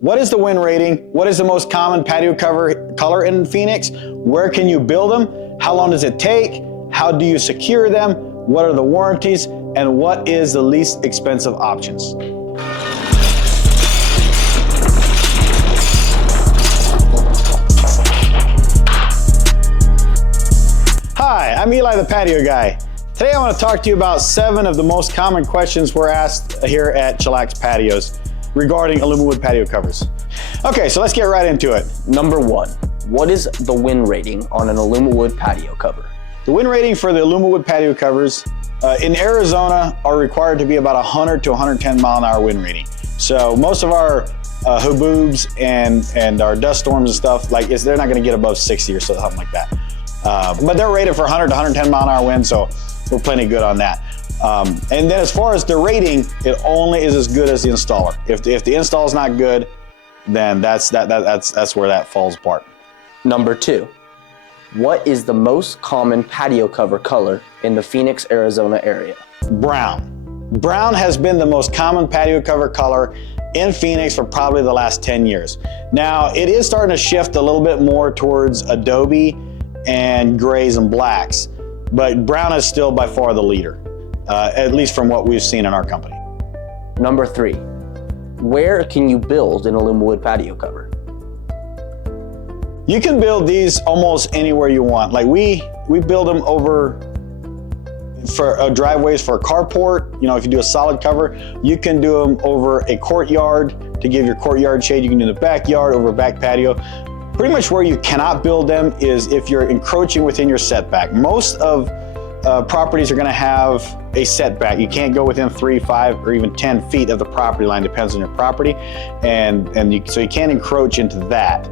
What is the win rating? What is the most common patio cover color in Phoenix? Where can you build them? How long does it take? How do you secure them? What are the warranties? And what is the least expensive options? Hi, I'm Eli the Patio Guy. Today I want to talk to you about 7 of the most common questions we're asked here at Chillax Patios regarding Alumawood patio covers. Okay, so let's get right into it. Number 1, what is the win rating on an Alumawood patio cover? The win rating for the Alumawood patio covers in Arizona are required to be about 100 to 110 mile an hour wind rating. So most of our haboobs and our dust storms and stuff, they're not gonna get above 60 or something like that. But they're rated for 100 to 110 mile an hour wind, so we're plenty good on that. And then as far as the rating, it only is as good as the installer. If the install is not good, then that's where that falls apart. Number 2, what is the most common patio cover color in the Phoenix, Arizona area? Brown. Brown has been the most common patio cover color in Phoenix for probably the last 10 years. Now, it is starting to shift a little bit more towards adobe and grays and blacks, but brown is still by far the leader, at least from what we've seen in our company. Number 3, where can you build an Alumawood patio cover? You can build these almost anywhere you want. Like we build them over for driveways for a carport. You know, if you do a solid cover, you can do them over a courtyard to give your courtyard shade. You can do in the backyard, over a back patio. Pretty much where you cannot build them is if you're encroaching within your setback. Most of properties are gonna have a setback. You can't go within 3, 5, or even 10 feet of the property line, depends on your property. So you can't encroach into that.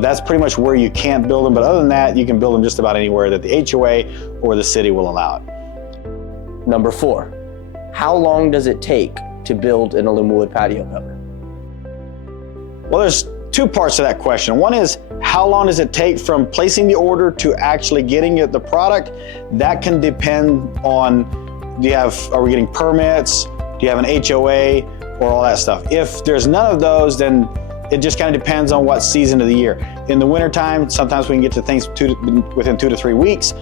That's pretty much where you can't build them, but other than that, you can build them just about anywhere that the HOA or the city will allow it. Number 4, how long does it take to build an Alumawood patio cover? Well, there's 2 parts to that question. One is, how long does it take from placing the order to actually getting the product? That can depend on, are we getting permits? Do you have an HOA or all that stuff? If there's none of those, then it just kind of depends on what season of the year. In the wintertime, sometimes we can get to things within 2 to 3 weeks.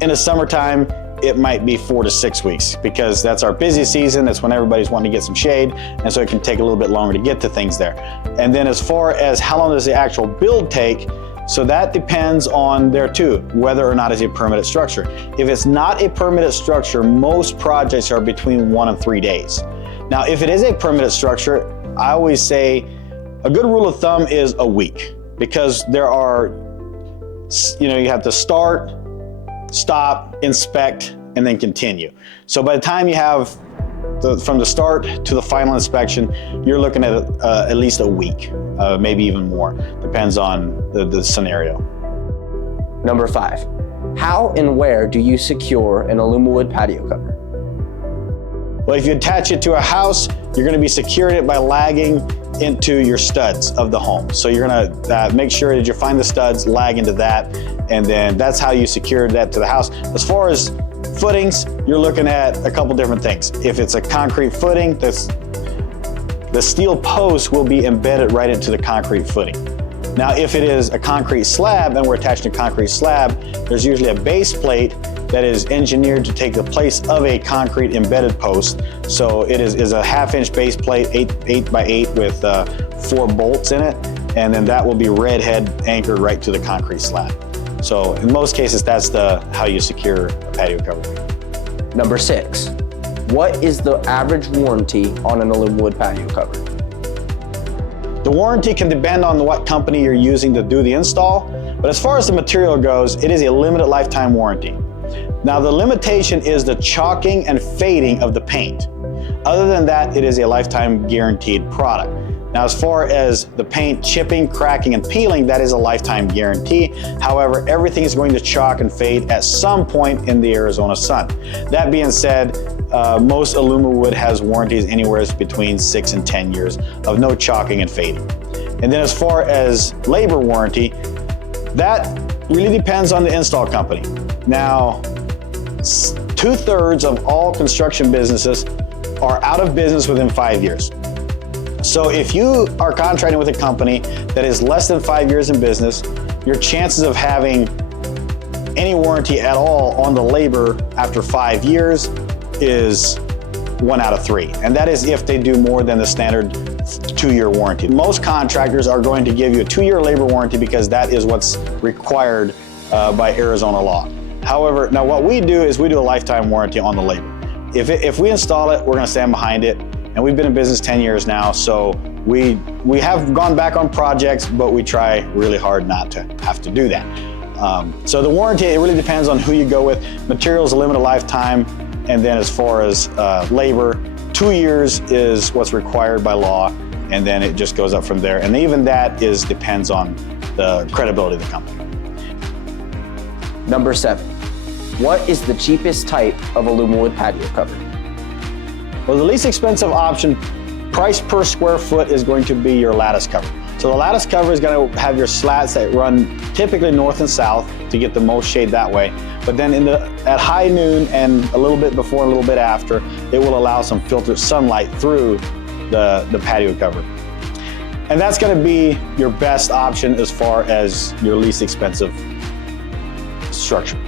In the summertime, it might be 4 to 6 weeks because that's our busy season. That's when everybody's wanting to get some shade. And so it can take a little bit longer to get to things there. And then as far as how long does the actual build take, so that depends on there too, whether or not it's a permitted structure. If it's not a permitted structure, most projects are between 1 and 3 days. Now, if it is a permitted structure, I always say a good rule of thumb is a week because there are, you have to start, stop, inspect, and then continue. So by the time you have from the start to the final inspection, you're looking at least a week, maybe even more. Depends on the scenario. Number 5, how and where do you secure an Alumawood patio cover? Well, if you attach it to a house, you're going to be securing it by lagging into your studs of the home. So you're going to make sure that you find the studs, lag into that, and then that's how you secure that to the house. As far as footings, you're looking at a couple different things. If it's a concrete footing, the steel post will be embedded right into the concrete footing. Now, if it is a concrete slab and we're attaching a concrete slab, there's usually a base plate that is engineered to take the place of a concrete embedded post. So it is a 1/2-inch base plate, 8 by 8 with 4 bolts in it. And then that will be red head anchored right to the concrete slab. So in most cases, that's how you secure a patio cover. Number 6, what is the average warranty on an Alumawood patio cover? The warranty can depend on what company you're using to do the install, but as far as the material goes, it is a limited lifetime warranty. Now the limitation is the chalking and fading of the paint. Other than that, it is a lifetime guaranteed product. Now, as far as the paint chipping, cracking, and peeling, that is a lifetime guarantee. However, everything is going to chalk and fade at some point in the Arizona sun. That being said, most Alumawood has warranties anywhere between 6 and 10 years of no chalking and fading. And then as far as labor warranty, that really depends on the install company. Now, 2/3 of all construction businesses are out of business within 5 years. So if you are contracting with a company that is less than 5 years in business, your chances of having any warranty at all on the labor after 5 years is 1 out of 3. And that is if they do more than the standard 2-year warranty. Most contractors are going to give you a 2-year labor warranty because that is what's required by Arizona law. However, now what we do is we do a lifetime warranty on the labor. If we install it, we're going to stand behind it. And we've been in business 10 years now, so we have gone back on projects, but we try really hard not to have to do that. So the warranty, it really depends on who you go with. Materials, limited lifetime, and then as far as labor, 2 years is what's required by law, and then it just goes up from there. And even that depends on the credibility of the company. Number 7, what is the cheapest type of Alumawood patio cover? Well, the least expensive option, price per square foot, is going to be your lattice cover. So the lattice cover is going to have your slats that run typically north and south to get the most shade that way. But then at high noon and a little bit before and a little bit after, it will allow some filtered sunlight through the patio cover. And that's going to be your best option as far as your least expensive structure.